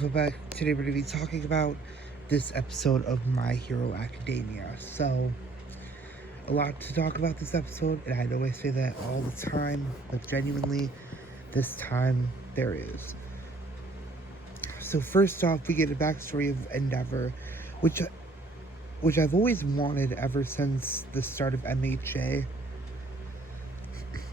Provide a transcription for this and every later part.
So back today we're going to be talking about this episode of My Hero Academia. So a lot to talk about this episode, and I always say that all the time, but genuinely, this time there is. So first off, we get a backstory of Endeavor, which which I've always wanted ever since the start of MHA.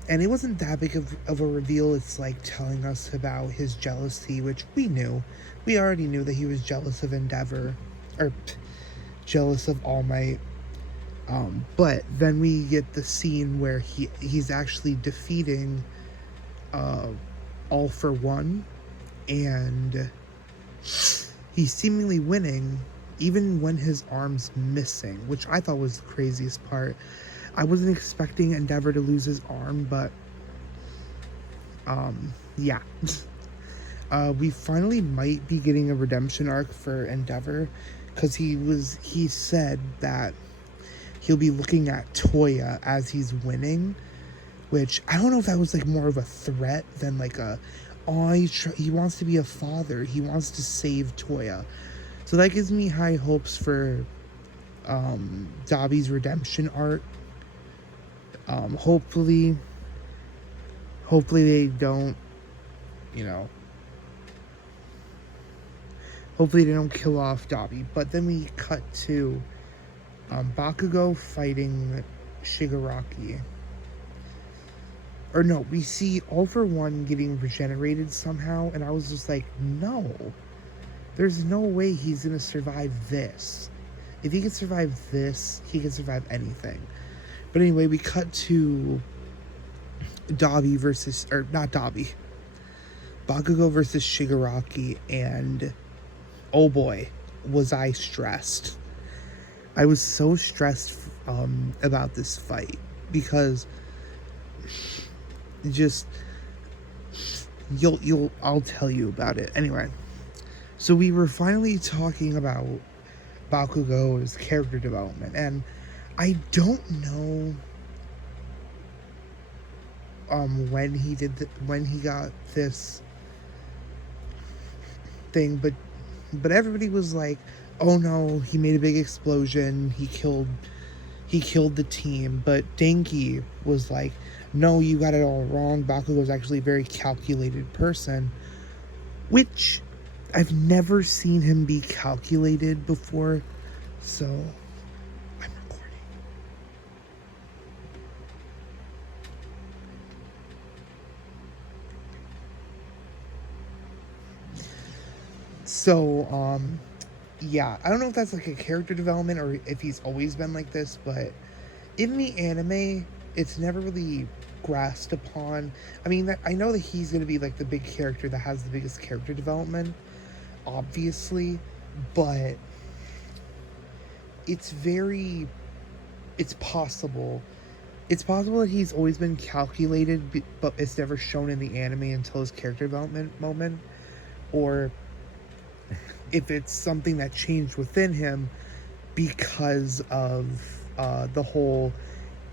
And it wasn't that big of a reveal. It's like telling us about his jealousy, which we knew. We already knew that he was jealous of Endeavor, or jealous of All Might. But then we get the scene where he's actually defeating All for One, and he's seemingly winning, even when his arm's missing, which I thought was the craziest part. I wasn't expecting Endeavor to lose his arm, but yeah. We finally might be getting a redemption arc for Endeavor, because he said that he'll be looking at Toya as he's winning, which I don't know if that was like more of a threat than like he wants to be a father. He wants to save Toya. So that gives me high hopes for Dabi's redemption arc. Hopefully they don't, you know, hopefully they don't kill off Dabi. But then we cut to Bakugo fighting Shigaraki. Or no, we see All for One getting regenerated somehow, and I was just like, no. There's no way he's gonna survive this. If he can survive this, he can survive anything. But anyway, we cut to Bakugo versus Shigaraki, and oh boy, was I stressed. I was so stressed about this fight, because just I'll tell you about it. Anyway, so we were finally talking about Bakugo's character development, and I don't know when he got this thing, but everybody was like, oh no, he made a big explosion, he killed the team. But Denki was like, no, you got it all wrong. Bakugo's actually a very calculated person, which I've never seen him be calculated before. So I'm recording. So yeah, I don't know if that's like a character development or if he's always been like this, but in the anime, it's never really grasped upon. I mean, I know that he's going to be like the big character that has the biggest character development, obviously, but it's possible. It's possible that he's always been calculated, but it's never shown in the anime until his character development moment, or if it's something that changed within him because of the whole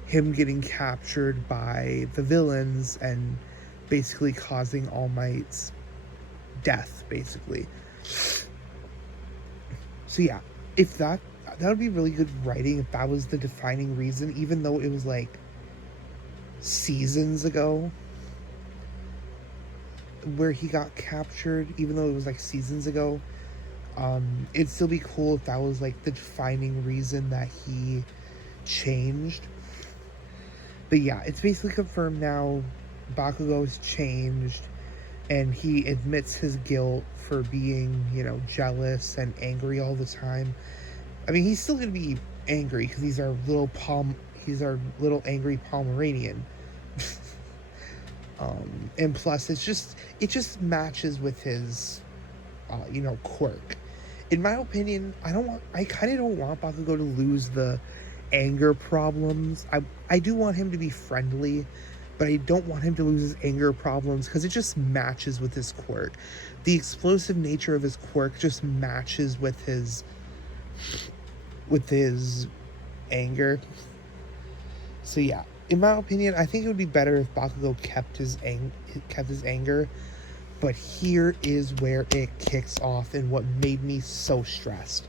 him getting captured by the villains and basically causing All Might's death, basically. So yeah, if that would be really good writing if that was the defining reason, even though it was like seasons ago where he got captured, even though it was like seasons ago. It'd still be cool if that was like the defining reason that he changed. But yeah, it's basically confirmed now. Bakugo's changed, and he admits his guilt for being, jealous and angry all the time. I mean, he's still gonna be angry because he's our little angry Pomeranian. And plus, it just matches with his, quirk. In my opinion, I kind of don't want Bakugo to lose the anger problems. I do want him to be friendly, but I don't want him to lose his anger problems because it just matches with his quirk. The explosive nature of his quirk just matches with his anger. So in my opinion, I think it would be better if Bakugo kept his anger. But here is where it kicks off and what made me so stressed.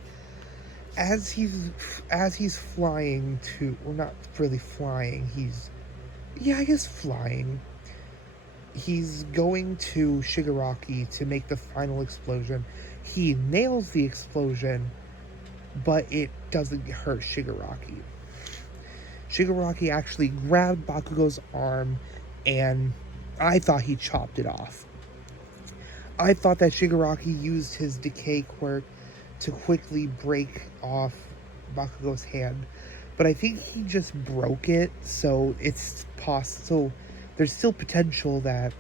As he's flying to, well, not really flying, I guess flying. He's going to Shigaraki to make the final explosion. He nails the explosion, but it doesn't hurt Shigaraki. Shigaraki actually grabbed Bakugo's arm, and I thought he chopped it off. I thought that Shigaraki used his decay quirk to quickly break off Bakugo's hand, but I think he just broke it, so it's possible. There's still potential that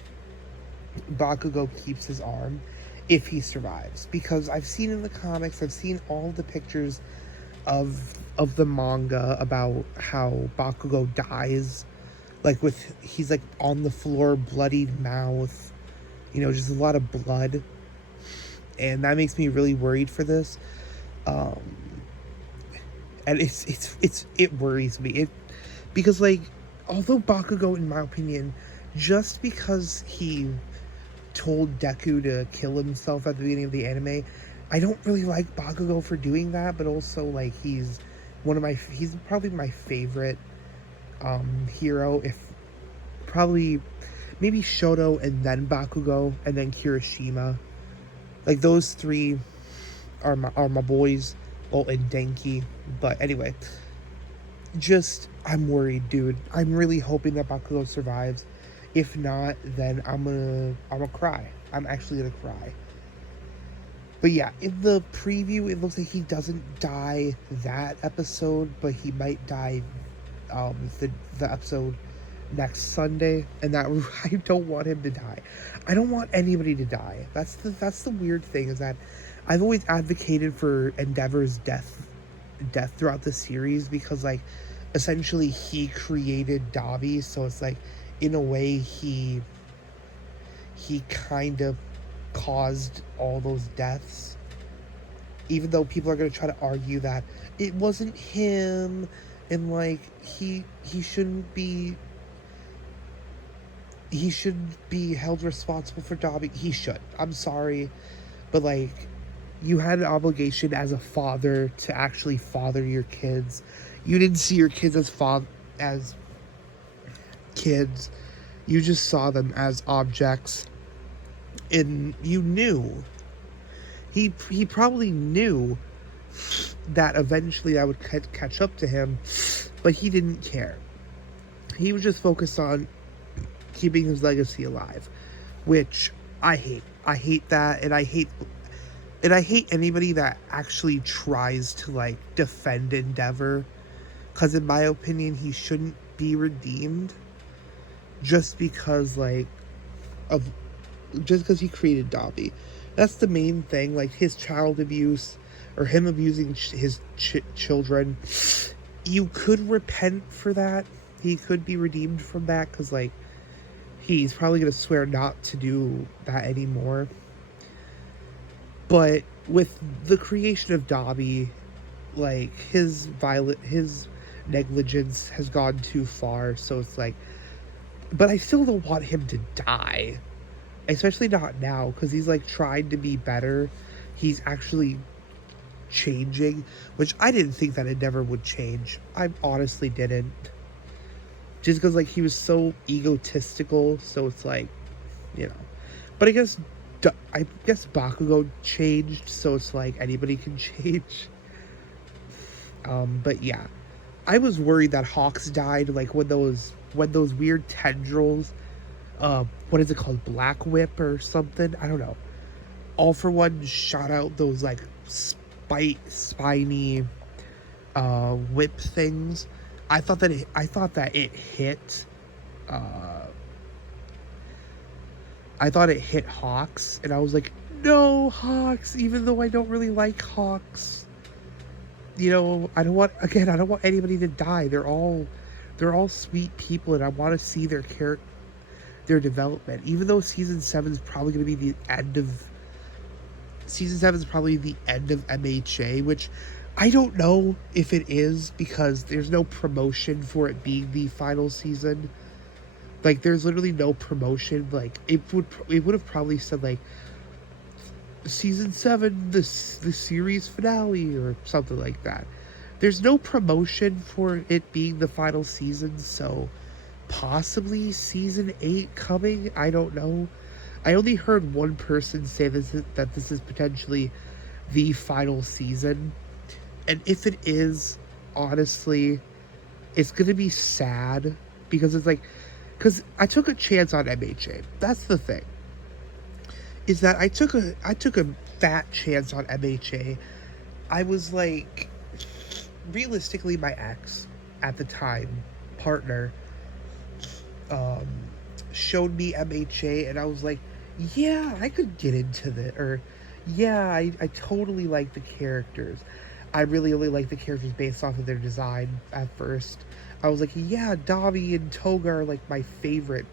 Bakugo keeps his arm if he survives, because I've seen in the comics, I've seen all the pictures of the manga about how Bakugo dies, like he's like on the floor, bloodied mouth, just a lot of blood, and that makes me really worried for this. And it worries me. Because like, although Bakugo, in my opinion, just because he told Deku to kill himself at the beginning of the anime, I don't really like Bakugo for doing that, but also like he's probably my favorite hero, if probably maybe Shoto and then Bakugo and then Kirishima. Like those three are my boys. Oh, and Denki. But anyway, I'm worried, dude. I'm really hoping that Bakugo survives. If not, then I'm gonna cry. I'm actually gonna cry. But yeah, in the preview, it looks like he doesn't die that episode, but he might die the episode next Sunday, and that I don't want him to die. I don't want anybody to die. That's the weird thing, is that I've always advocated for Endeavor's death throughout the series, because like essentially he created Dabi, so it's like in a way he kind of caused all those deaths, even though people are going to try to argue that it wasn't him, and like he shouldn't be held responsible for Dabi. He should. I'm sorry, but like, you had an obligation as a father to actually father your kids. You didn't see your kids as kids. You just saw them as objects. And you knew. He probably knew that eventually I would catch up to him, but he didn't care. He was just focused on keeping his legacy alive, which I hate. I hate that, and I hate anybody that actually tries to like defend Endeavor, because in my opinion he shouldn't be redeemed just because he created Dabi. That's the main thing. Like his child abuse, or him abusing his children, you could repent for that. He could be redeemed from that, because like he's probably going to swear not to do that anymore. But with the creation of Dabi, like his negligence has gone too far, so it's like, but I still don't want him to die, especially not now, because he's like trying to be better. He's actually changing, which I didn't think that Endeavor would change. I honestly didn't, just because like he was so egotistical, so it's like, but I guess Bakugo changed, so it's like anybody can change. But yeah, I was worried that Hawks died, like when those weird tendrils, what is it called, Black Whip or something, I don't know, All For One shot out those like spiny whip things. I thought that it hit Hawks, and I was like, no, Hawks, even though I don't really like Hawks. I don't want anybody to die. They're all sweet people, and I want to see their development. Even though season 7 is probably going to be the end of MHA, which I don't know if it is, because there's no promotion for it being the final season. Like, there's literally no promotion. Like, it would have probably said like season 7, the series finale or something like that. There's no promotion for it being the final season, so possibly season 8 coming. I don't know. I only heard one person say that this is potentially the final season, and if it is, honestly, it's gonna be sad because it's like, because I took a chance on MHA. That's the thing. Is that I took a fat chance on MHA. I was like, realistically, my ex at the time, partner, um, showed me MHA, and I was like, yeah, I could get into this, or yeah, I totally like the characters. I really only like the characters based off of their design at first. I was like, yeah, Dabi and Toga are like my favorite,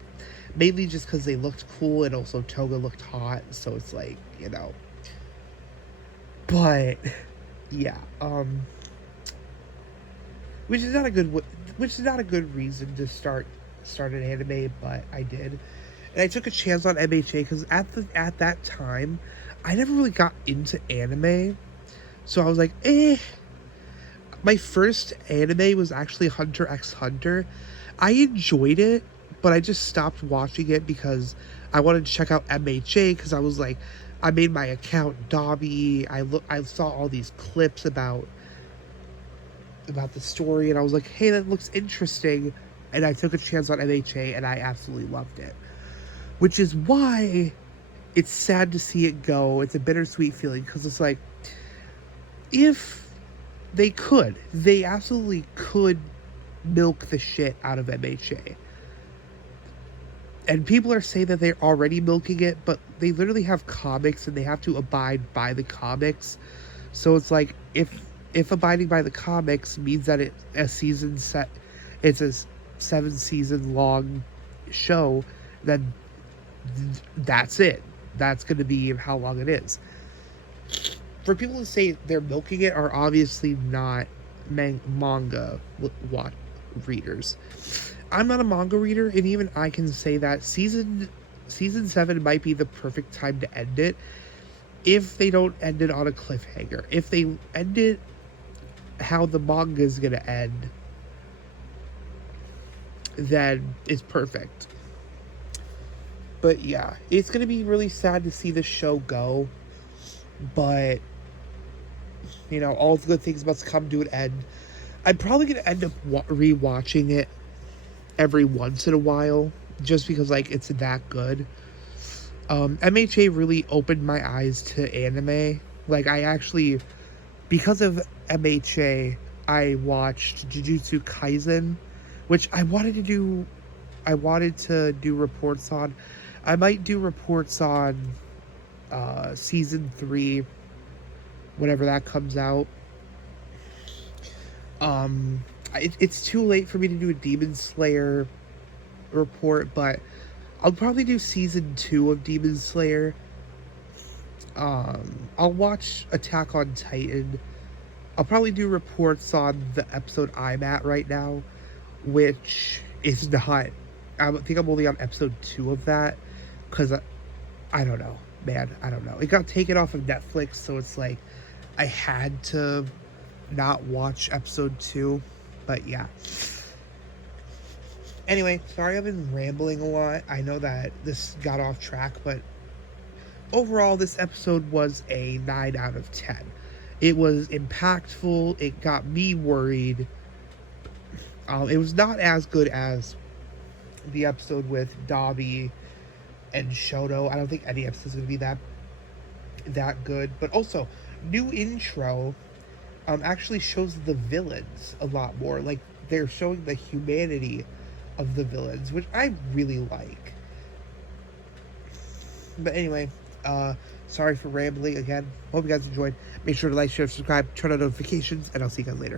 mainly just because they looked cool and also Toga looked hot. So it's like, but yeah, which is not a good which is not a good reason to start an anime, but I did, and I took a chance on MHA because at that time, I never really got into anime, so I was like, eh. My first anime was actually Hunter x Hunter. I enjoyed it, but I just stopped watching it because I wanted to check out MHA because I was like, I made my account Dobby. I saw all these clips about the story, and I was like, hey, that looks interesting, and I took a chance on MHA, and I absolutely loved it. Which is why it's sad to see it go. It's a bittersweet feeling because it's like, if they absolutely could milk the shit out of MHA. And people are saying that they're already milking it, but they literally have comics and they have to abide by the comics. So it's like, if abiding by the comics means that it's a 7-season long show, then that's it. That's going to be how long it is. For people to say they're milking it are obviously not manga readers. I'm not a manga reader, and even I can say that season 7 might be the perfect time to end it if they don't end it on a cliffhanger. If they end it how the manga is going to end, then it's perfect. But yeah, it's going to be really sad to see the show go, but all the good things must come to an end. I'm probably going to end up rewatching it every once in a while, just because, like, it's that good. MHA really opened my eyes to anime. Like, I actually, because of MHA, I watched Jujutsu Kaisen, which I wanted to do reports on. I might do reports on season 3 whenever that comes out. It's too late for me to do a Demon Slayer report, but I'll probably do season 2 of Demon Slayer. I'll watch Attack on Titan. I'll probably do reports on the episode I'm at right now, which is not, I think I'm only on episode 2 of that, because I don't know, man, I don't know. It got taken off of Netflix, so it's like, I had to not watch episode 2, but yeah. Anyway, sorry I've been rambling a lot. I know that this got off track, but overall, this episode was a 9 out of 10. It was impactful. It got me worried. It was not as good as the episode with Dabi and Shoto. I don't think any episode is going to be that good. But also, new intro actually shows the villains a lot more. Like, they're showing the humanity of the villains, which I really like. But anyway, sorry for rambling again. Hope you guys enjoyed. Make sure to like, share, subscribe, turn on notifications, and I'll see you guys later.